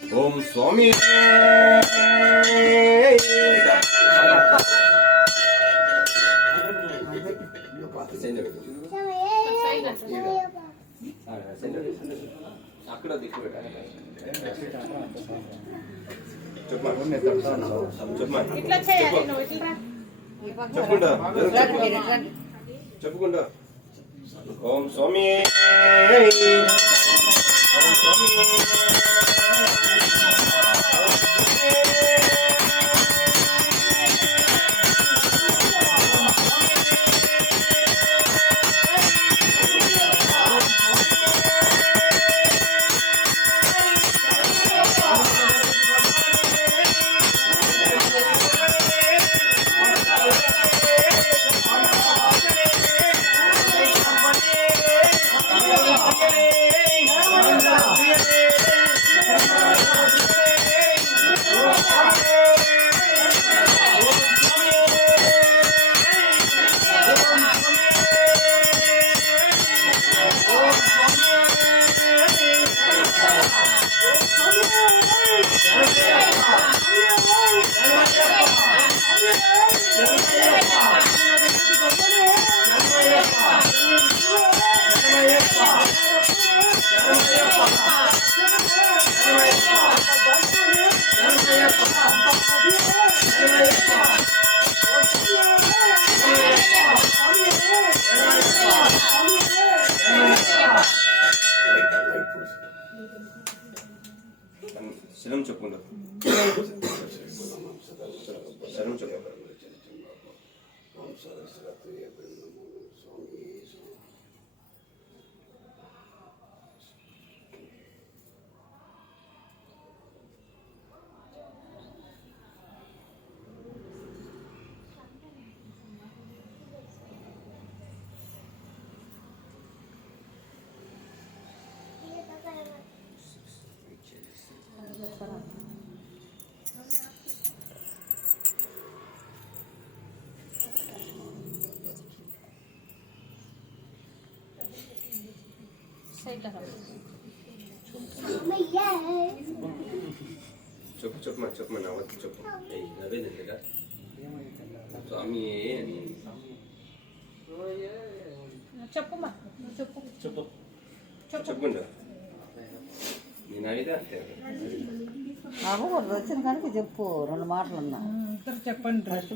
ఓం స్వామి అక్కడ దిక్కు పెట్టాలి. చెప్పుకుంటా ఓం స్వామి శరణం చెప్పుకుంటా శరణం చెప్పు చెప్పమా నవ్వద్దు చెప్పు నవ్వేదండిగా స్వామి చెప్పమ్మా చెప్పు చెప్పు చెప్పుకుంటా నేను నవ్వితే అంతే వచ్చిన కనుక చెప్పు 2 మాటలు ఉన్నా చెప్పండి. ఫస్ట్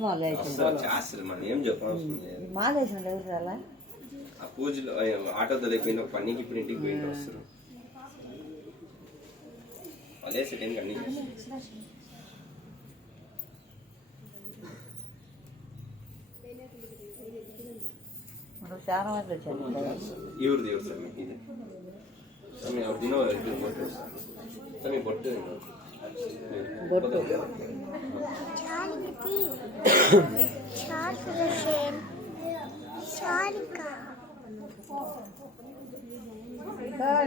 చేస్తారు మనం ఏం చెప్పాల్సి మాలేసిన ఎవరు రాలా ఆ పూజలో ఆటో దొరికిపోయిన పనికి ఇప్పుడు ఇంటికి పోయింది వస్తారు అదే సెకండ్ అన్ని చాలా మంది వచ్చాను ఇవ్వరు దేవుడు సార్ మీకు ఇది సార్ మీరు దినో బొట్టు సార్ మీ బొట్టు బొట్టు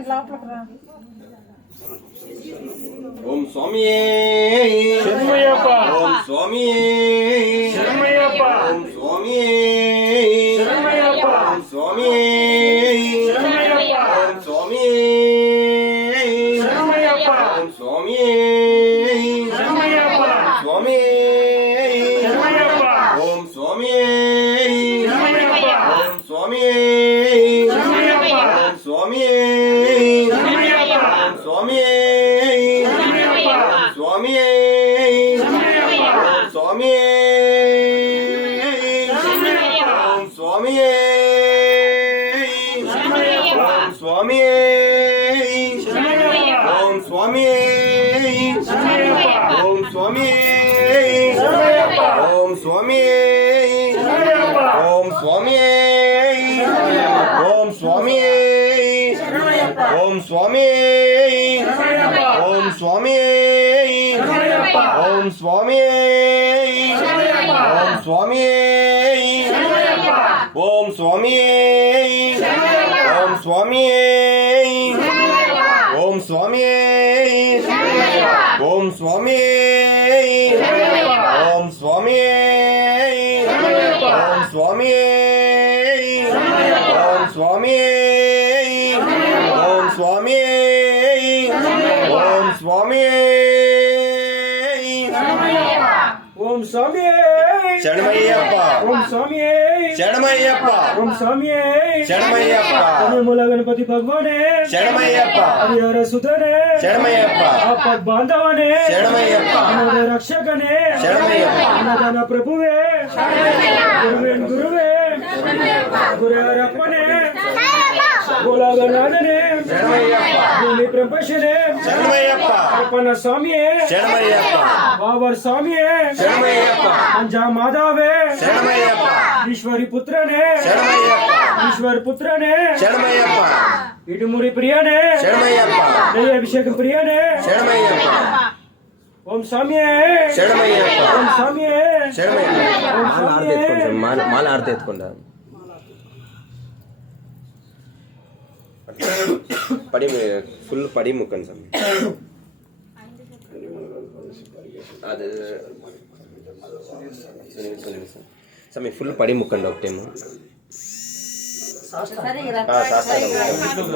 లోపలికి రా. ఓం స్వామి శరణమయ్యప్ప ఓం స్వామి శరణమయ్యప్ప ఓం స్వామి శరణమయ్యప్ప ఓం స్వామి శరణమయ్యప్ప ఓం స్వామి శరణమయ్యప్ప ఓం స్వామి శరణమయ్యప్ప స్వామి శరణమయ్యప్ప ఓం స్వామి శరణమయ్యప్ప ఓం స్వామి శరణమయ్యప్ప ఓం స్వామి శరణమయ్యప్ప స్వామి స్వామి స్వామి స్వామి స్వామి ఓం స్వామి ఓం స్వామి ఓం స్వామి ఓం స్వామి ఓం స్వామి ఓం స్వామి ఓం స్వామి ఓం స్వామి ఓం స్వామి ఓం స్వామి ఓం స్వామి ఓం స్వామి ఓం స్వామి ఓం స్వామి ఓం స్వామి ఓం స్వామి ఓం స్వామి ఓం స్వామి ఓం స్వామి శరణమయ్యప్ప ఓం స్వామి శరణమయ్యప్ప ఓం స్వామి శరణమయ్యప్ప మూల గణపతి భగవానే శరణమయ్యప్ప హరిహర సుధనే శరణమయ్యప్ప ఆపద్ బాంధవనే శరణమయ్యప్ప అనాథ రక్షకనే శరణమయ్యప్ప అన్నదాన ప్రభువే గురువేన్ గురువే గురువరప్పనే గోలాగనాథనే శరణమయ్యప్ప భూమి ప్రపంచనే శరణమయ్యప్ప అర్పణ స్వామియే శరణమయ్యప్ప బావర్ స్వామియే శరణమయ్యప్ప అంజా మాధవే శరణమయ్యప్ప ఈశ్వరి పుత్రనే శరణమయ్యప్ప ఈశ్వర్ పుత్రనే శరణమయ్యప్ప ఇటుముడి ప్రియనే శరణమయ్యప్ప నెయ్యి అభిషేక ప్రియనే శరణమయ్యప్ప ఓం స్వామియే శరణమయ్యప్ప ఓం స్వామియే శరణమయ్యప్ప ఓం స్వామియే మాల ఆరతి ఎత్తుకుంటా పడి ఫుల్ పడి ముక్కండి స్వామి అదే స్వామి ఫుల్ పడి ముక్కండి ఒక టైము సరే ఇలా శాస్త్రం